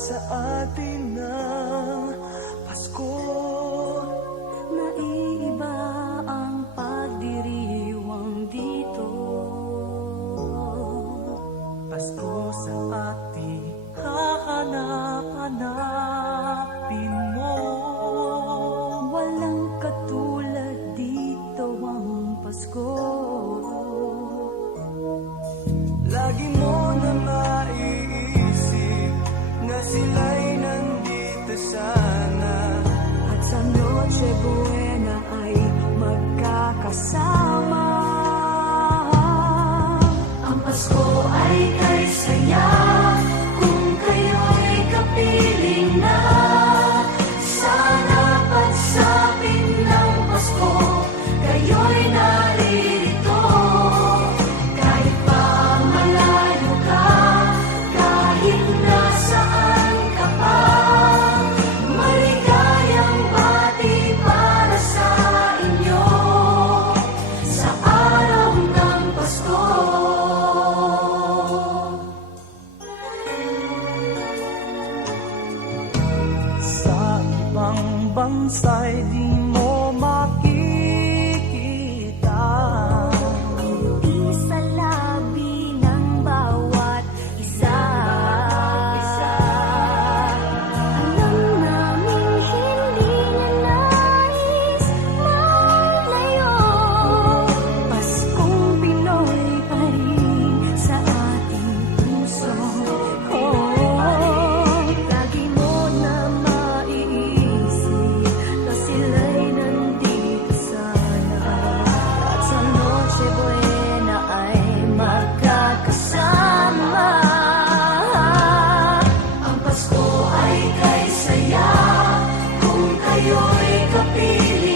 Sa atin ng Pasko, naiiba ang pagdiriwang dito. Pasko sa ating hahanap-hanapin mo. Walang katulad dito ang Pasko. Lagi mo na maiisip na sila'y nandito sana, At sa Noche Buena ay magkakasama. Ang Pasko ay kay saya kung kayo'y kapiling na. Sana pagsapit ng Pasko, kayo'y naririto. Kahit pa malayo ka, kahit nasaan ka pa, maligayang bati para sa inyo sa araw ng Pasko. sa ibang bansa'y di mo makikita. Isa labi ng bawat isa. Alam naming hindi na nais malayo. Paskong Pinoy pa rin sa ating puso. Lagi mo na maiisip na sila'y nandito sana. At sa Noche Buena ay magkakasama. Ang Pasko ay kay saya kung kayo'y kapiling